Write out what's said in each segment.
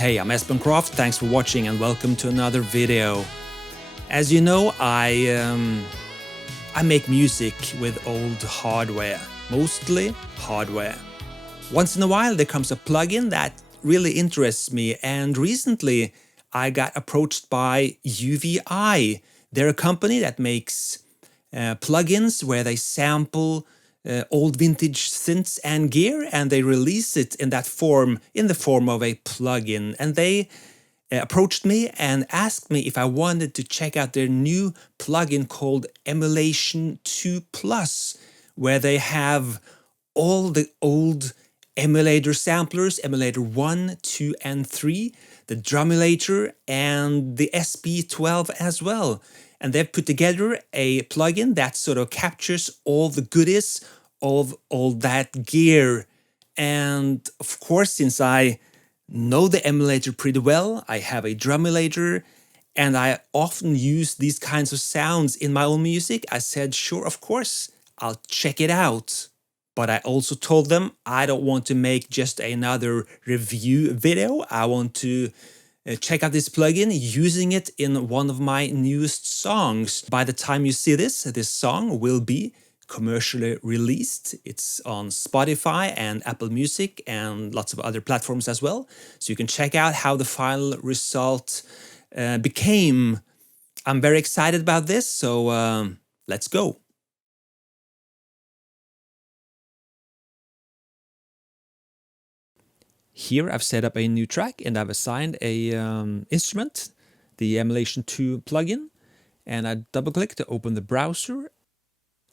Hey, I'm Espen Kraft, thanks for watching and welcome to another video. As you know, I make music with old hardware, mostly hardware. Once in a while there comes a plugin that really interests me, and recently I got approached by UVI. They're a company that makes plugins where they sample old vintage synths and gear, and they release it in that form, in the form of a plugin. And they approached me and asked me if I wanted to check out their new plugin called Emulation II+, where they have all the old emulator samplers, Emulator 1, 2, and 3, the Drumulator, and the SP12 as well. And they've put together a plugin that sort of captures all the goodies of all that gear. And of course, since I know the emulator pretty well, I have a Drumulator, and I often use these kinds of sounds in my own music, I said, sure, of course, I'll check it out. But I also told them I don't want to make just another review video. I want to check out this plugin, using it in one of my newest songs. By the time you see this song will be commercially released. It's on Spotify and Apple Music and lots of other platforms as well. So you can check out how the final result became. I'm very excited about this, so let's go. Here I've set up a new track and I've assigned a instrument, the Emulation II plugin, and I double click to open the browser.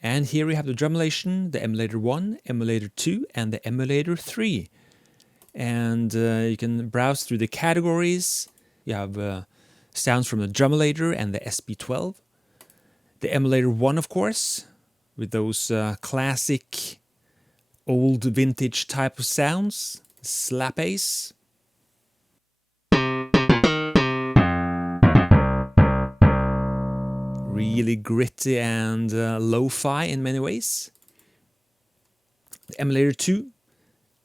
And here we have the Drumulation, the Emulator 1, Emulator 2, and the Emulator 3. And you can browse through the categories. You have sounds from the Drumulator and the SP12. The Emulator 1, of course, with those classic old vintage type of sounds. Slap bass. Really gritty and lo-fi in many ways. The Emulator 2,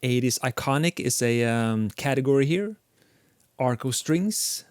80s iconic, is a category here. Arco strings.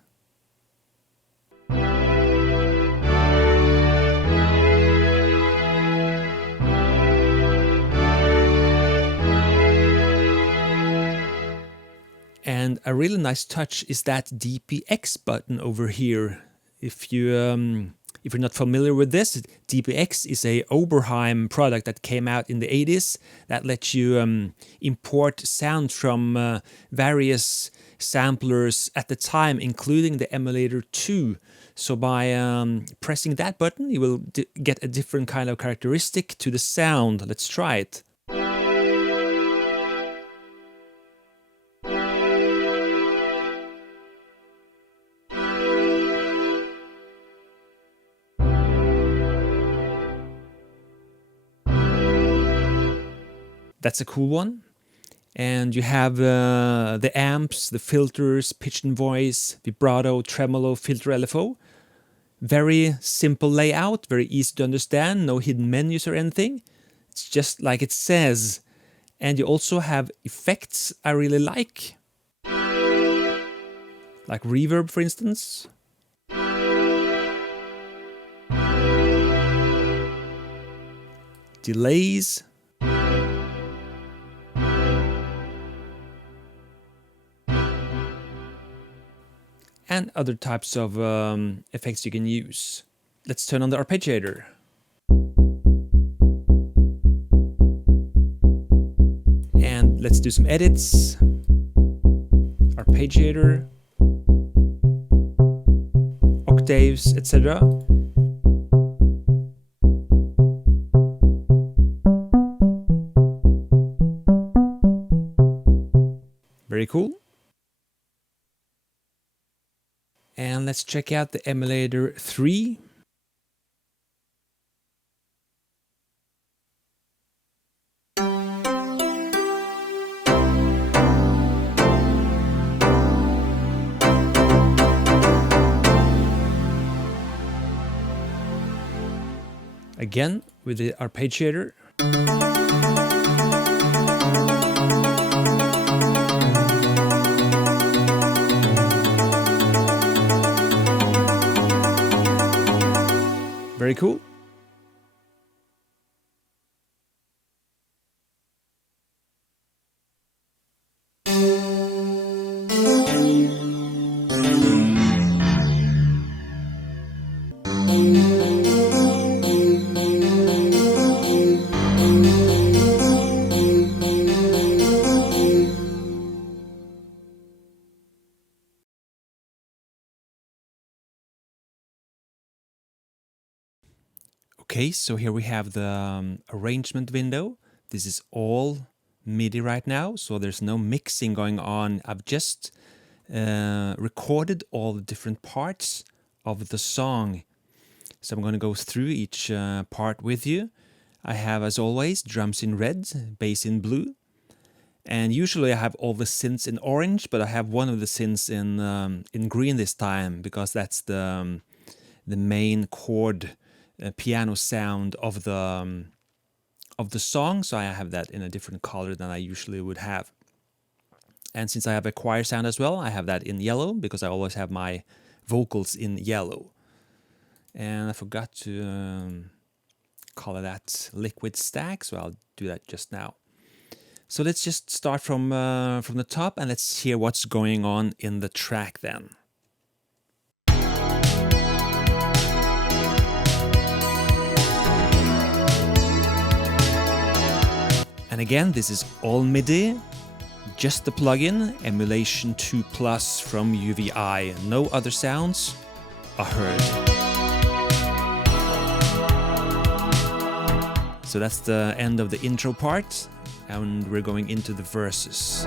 And a really nice touch is that DPX button over here. If you're not familiar with this, DPX is a Oberheim product that came out in the 80s that lets you import sound from various samplers at the time, including the Emulator 2. So by pressing that button, you will get a different kind of characteristic to the sound. Let's try it. That's a cool one. And you have the amps, the filters, pitch and voice, vibrato, tremolo, filter, LFO. Very simple layout, very easy to understand, no hidden menus or anything. It's just like it says. And you also have effects I really like reverb, for instance. Delays. And other types of effects you can use. Let's turn on the arpeggiator. And let's do some edits. Arpeggiator, octaves, etc. Very cool. And let's check out the Emulator 3. Again, with the arpeggiator. Very cool. Okay, so here we have the arrangement window. This is all MIDI right now, so there's no mixing going on. I've just recorded all the different parts of the song. So I'm going to go through each part with you. I have, as always, drums in red, bass in blue. And usually I have all the synths in orange, but I have one of the synths in green this time, because that's the main chord piano sound of the song. So I have that in a different color than I usually would have. And since I have a choir sound as well, I have that in yellow, because I always have my vocals in yellow. And I forgot to color that liquid stack, so I'll do that just now. So let's just start from the top, and let's hear what's going on in the track then. And again, this is all MIDI, just the plugin, Emulation 2 Plus from UVI. No other sounds are heard. So that's the end of the intro part, and we're going into the verses.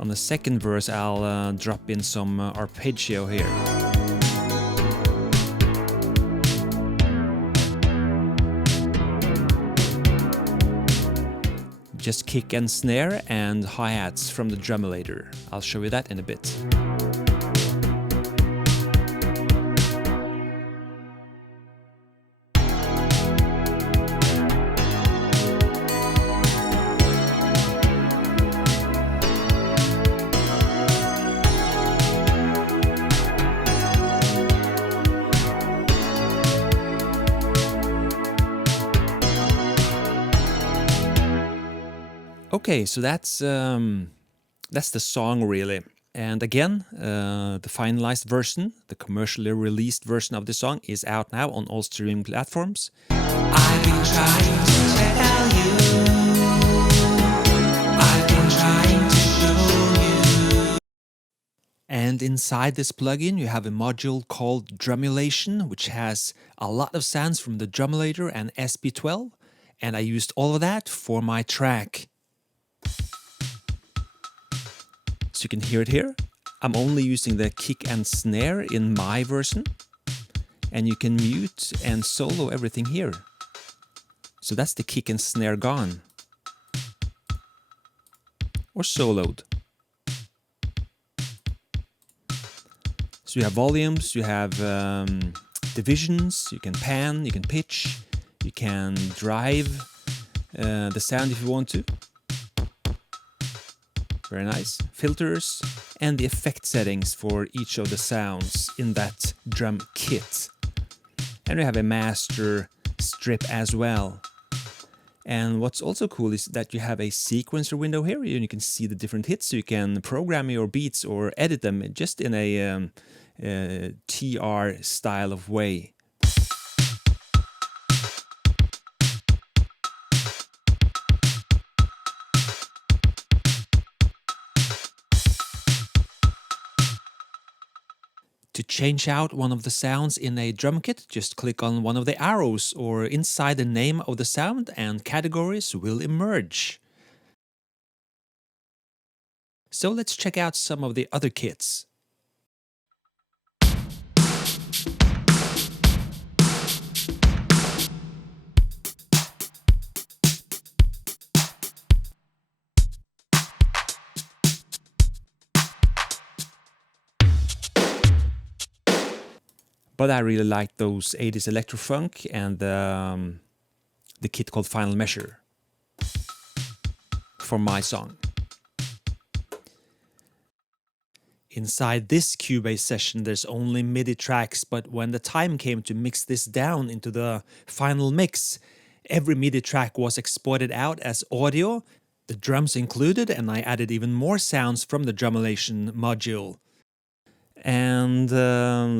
On the second verse, I'll drop in some arpeggio here. Just kick and snare and hi-hats from the Emulator. I'll show you that in a bit. Okay, so that's the song really. And again, the finalized version, the commercially released version of the song, is out now on all streaming platforms. I've been trying to tell you. I've been trying to show you. And inside this plugin, you have a module called Drumulation, which has a lot of sounds from the Emulator and SP12, and I used all of that for my track. So you can hear it here. I'm only using the kick and snare in my version, and you can mute and solo everything here. So that's the kick and snare gone, or soloed. So you have volumes, you have divisions, you can pan, you can pitch, you can drive the sound if you want to. Very nice. Filters and the effect settings for each of the sounds in that drum kit. And we have a master strip as well. And what's also cool is that you have a sequencer window here, and you can see the different hits, so you can program your beats or edit them just in a TR style of way. To change out one of the sounds in a drum kit, just click on one of the arrows or inside the name of the sound, and categories will emerge. So let's check out some of the other kits. But I really like those 80s electro funk and the kit called Final Measure. for my song. Inside this Cubase session there's only MIDI tracks, but when the time came to mix this down into the final mix, every MIDI track was exported out as audio, the drums included, and I added even more sounds from the Drumulation module. And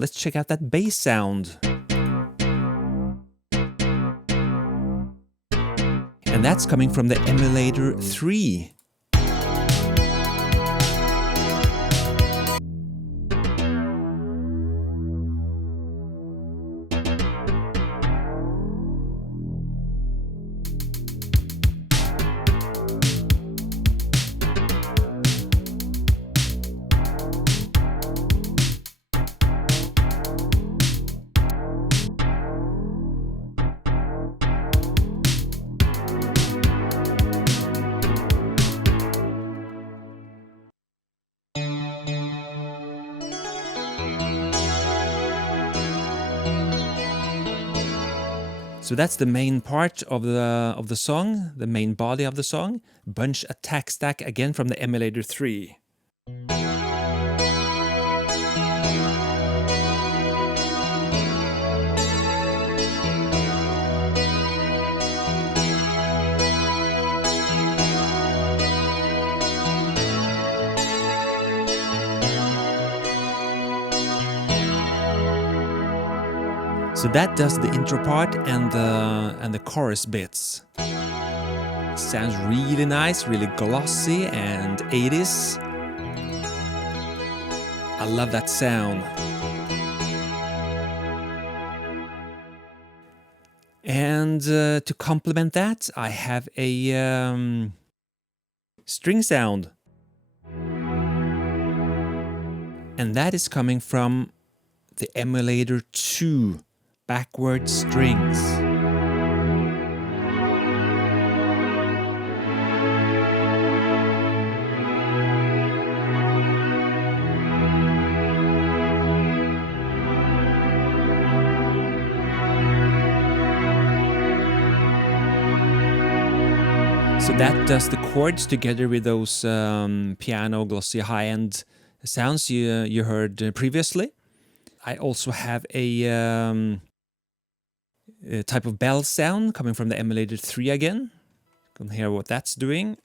let's check out that bass sound. And that's coming from the Emulator 3. So that's the main part of the song, the main body of the song. Bunch attack stack again from the Emulator 3. So that does the intro part and the chorus bits. Sounds really nice, really glossy and 80s. I love that sound. And to complement that, I have a string sound. And that is coming from the Emulator 2. Backward strings. So that does the chords together with those piano glossy high-end sounds you heard previously. I also have a type of bell sound coming from the Emulator 3 again. You can hear what that's doing.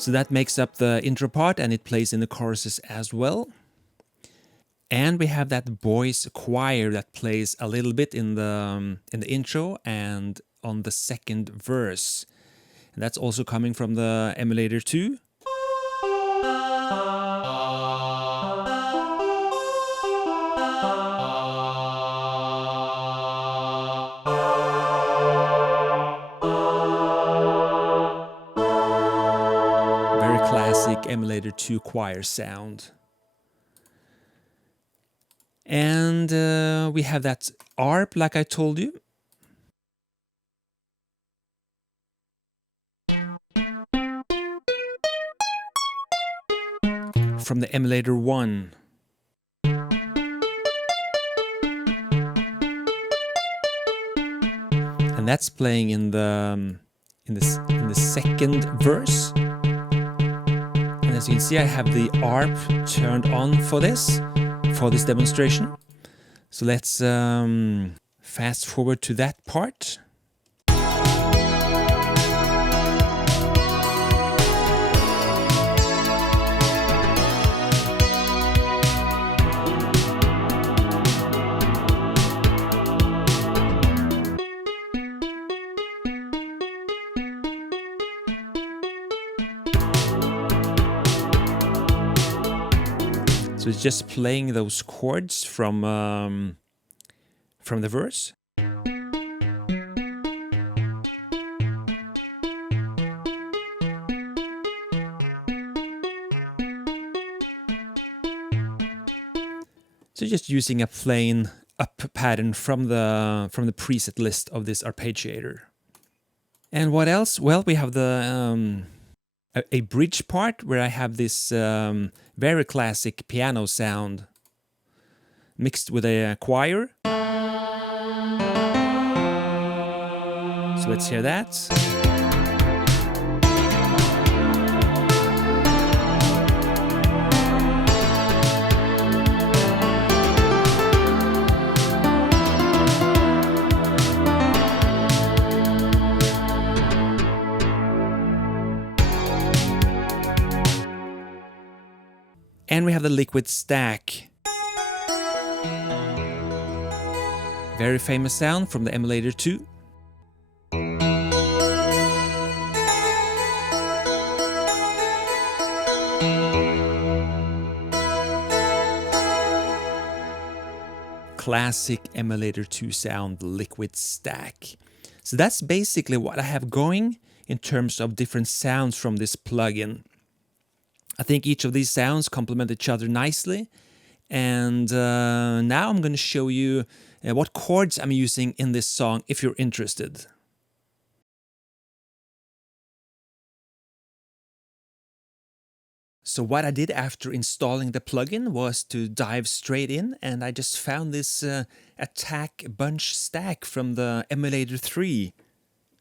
So that makes up the intro part, and it plays in the choruses as well. And we have that voice choir that plays a little bit in the intro and on the second verse. And that's also coming from the Emulator 2. Classic Emulator 2 choir sound. And we have that ARP, like I told you. From the Emulator 1. And that's playing in the second verse. And as you can see, I have the ARP turned on for this demonstration. So let's fast forward to that part. So it's just playing those chords from the verse. So just using a plain up pattern from the preset list of this arpeggiator. And what else? Well, we have the a bridge part where I have this very classic piano sound mixed with a choir. So let's hear that. And we have the liquid stack. Very famous sound from the Emulator 2. Classic Emulator 2 sound, liquid stack. So that's basically what I have going in terms of different sounds from this plugin. I think each of these sounds complement each other nicely. And now I'm going to show you what chords I'm using in this song if you're interested. So what I did after installing the plugin was to dive straight in, and I just found this attack bunch stack from the Emulator 3.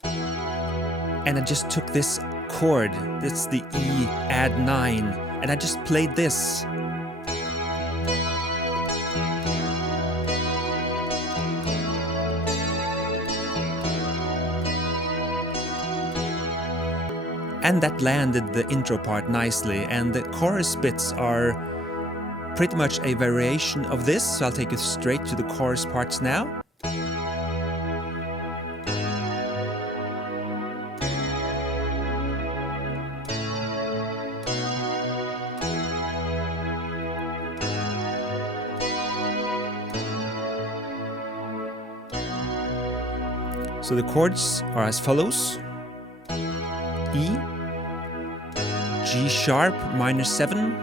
And I just took this chord, that's the E add 9, and I just played this. And that landed the intro part nicely, and the chorus bits are pretty much a variation of this, so I'll take you straight to the chorus parts now. So the chords are as follows: E, G sharp minor 7,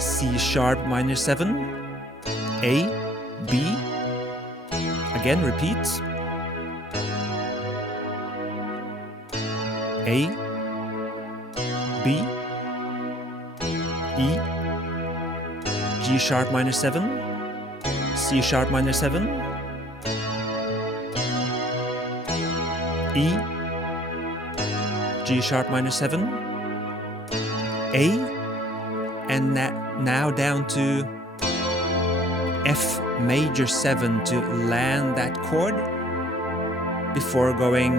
C sharp minor 7, A, B, again repeat, A, B, E, G sharp minor 7, C sharp minor 7, E, G sharp minor 7, A, and now down to F major 7 to land that chord before going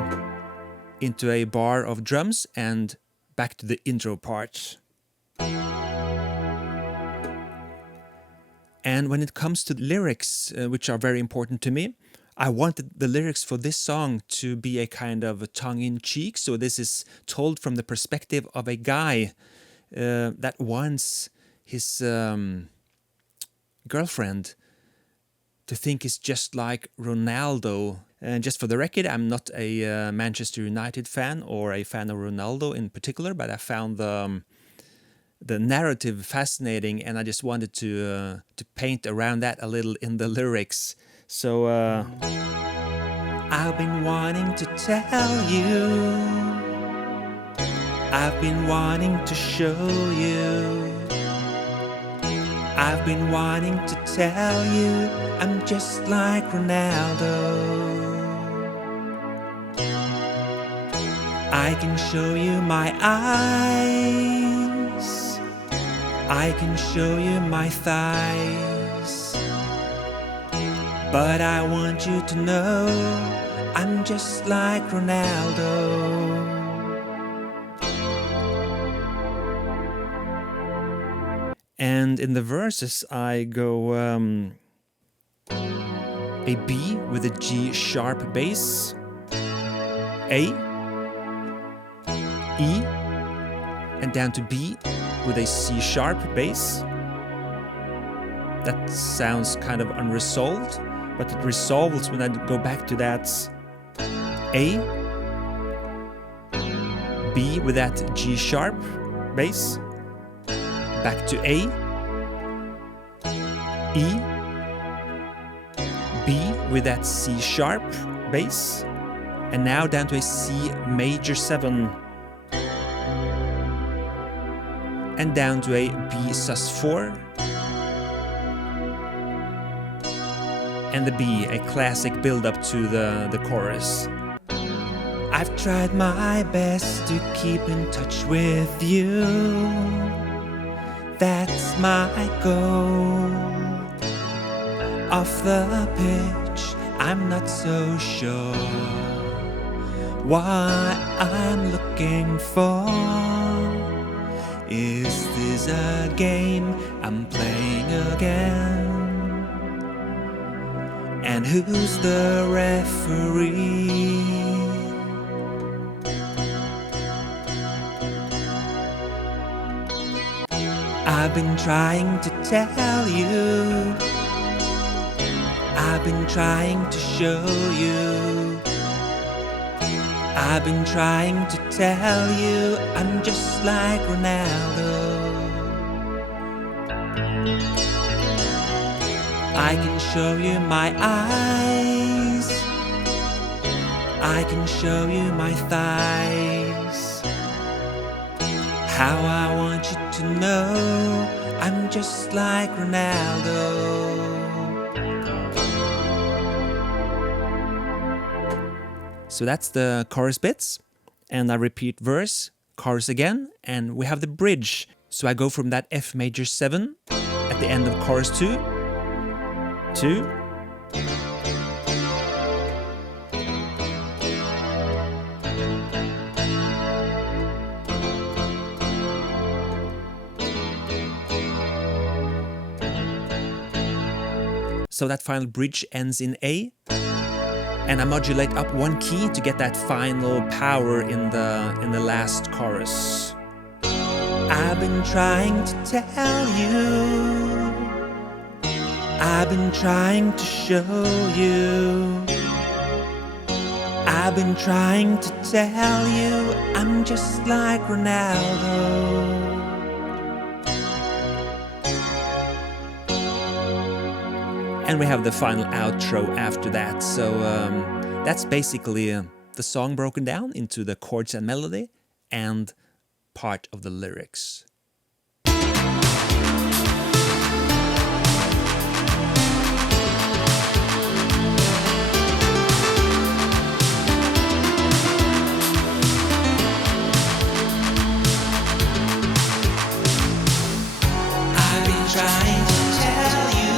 into a bar of drums and back to the intro part. And when it comes to lyrics, which are very important to me, I wanted the lyrics for this song to be a kind of a tongue-in-cheek, so this is told from the perspective of a guy that wants his girlfriend to think he's just like Ronaldo. And just for the record, I'm not a Manchester United fan or a fan of Ronaldo in particular, but I found the narrative fascinating, and I just wanted to paint around that a little in the lyrics. So, I've been wanting to tell you, I've been wanting to show you, I've been wanting to tell you, I'm just like Ronaldo. I can show you my eyes, I can show you my thighs, but I want you to know I'm just like Ronaldo. And in the verses I go a B with a G sharp bass, A, E, and down to B with a C sharp bass. That sounds kind of unresolved, but it resolves when I go back to that A, B with that G sharp bass, back to A, E, B with that C sharp bass, and now down to a C major 7, and down to a B sus4, and the B, a classic build-up to the chorus. I've tried my best to keep in touch with you, that's my goal. Off the pitch, I'm not so sure what I'm looking for. Is this a game I'm playing again? And who's the referee? I've been trying to tell you, I've been trying to show you, I've been trying to tell you I'm just like Ronaldo. I can show you my eyes, I can show you my thighs, how I want you to know I'm just like Ronaldo. So that's the chorus bits, and I repeat verse, chorus again, and we have the bridge. So I go from that F major 7 at the end of chorus 2 to so that final bridge ends in A, and I modulate up one key to get that final power in the last chorus. I've been trying to tell you, I've been trying to show you, I've been trying to tell you I'm just like Ronaldo. And we have the final outro after that. So that's basically the song broken down into the chords and melody and part of the lyrics. I've been trying to tell you,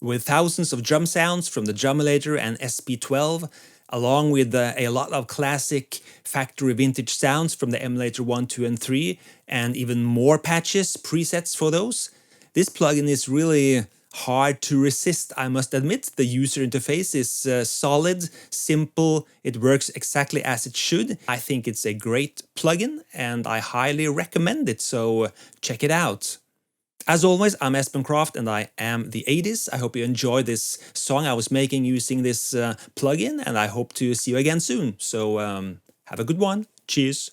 with thousands of drum sounds from the Emulator and SP12, along with a lot of classic factory vintage sounds from the Emulator 1, 2, and 3, and even more patches, presets for those. This plugin is really hard to resist, I must admit. The user interface is solid, simple, it works exactly as it should. I think it's a great plugin, and I highly recommend it, so check it out. As always, I'm Espen Kraft and I am the 80s. I hope you enjoyed this song I was making using this plugin, and I hope to see you again soon. So have a good one. Cheers.